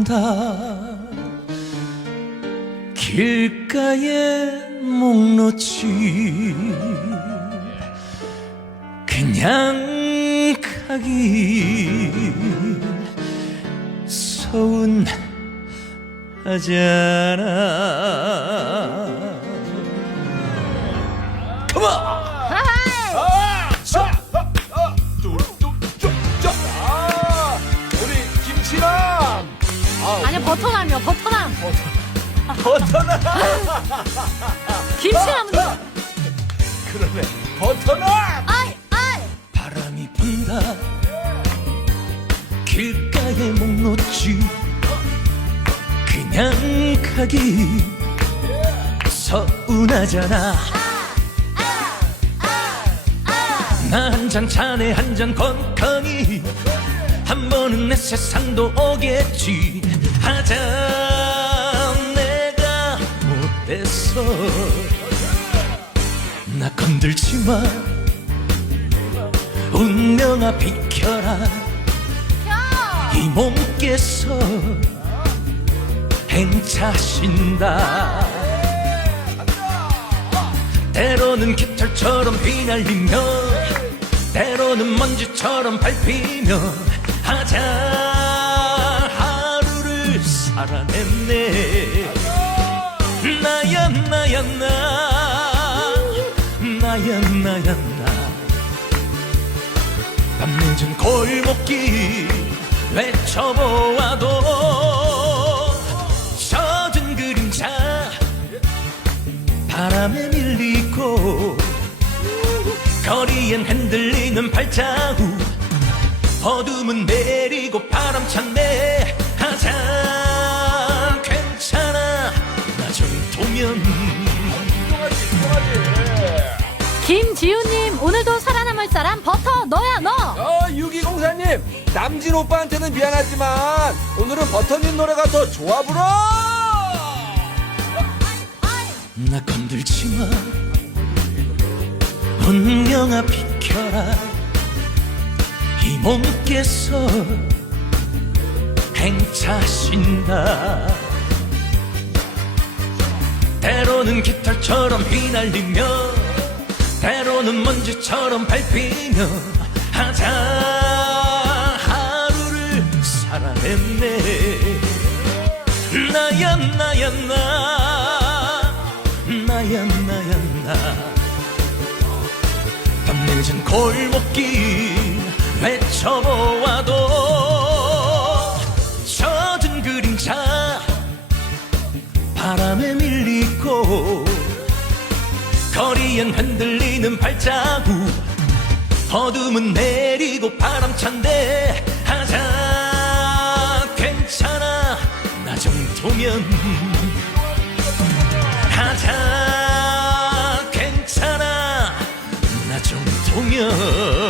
본다 길가에 목놓치 그냥 가기 서운하잖아. 컴온 아, 아니요 버터남이요 버터남. 버터남. 김치 남은 그러네. 버터남. 아이 아이. 바람이 분다. 길가에 목 놓지. 그냥 가기. 서운하잖아. 나 한잔 차네 한잔 건강히. 한 번은 내 세상도 오겠지 하자 내가 못됐어. 나 건들지 마. 운명아 비켜라. 이 몸께서 행차신다. 때로는 깃털처럼 휘날리며 때로는 먼지처럼 밟히며 하자 살아냈네. 나야 나야 나. 나야 나야 나. 밤 늦은 골목길 외쳐보아도 젖은 그림자 바람에 밀리고 거리엔 흔들리는 발자국 어둠은 내 정도면 김지우님 오늘도 살아남을 사람 버터 너야 너 어, 6204님. 남진 오빠한테는 미안하지만 오늘은 버터님 노래가 더 좋아 불어. 나 건들지 마 운명아 비켜라 이 몸께서 행차신다 때로는 깃털처럼 휘날리며 때로는 먼지처럼 밟히며 하자 하루를 살아냈네. 나야 나야 나. 나야 나야 나. 밤 늦은 골목길 외쳐보 바람에 밀리고 거리엔 흔들리는 발자국. 어둠은 내리고 바람찬데 하자 괜찮아. 나 정도면 하자 괜찮아. 나 정도면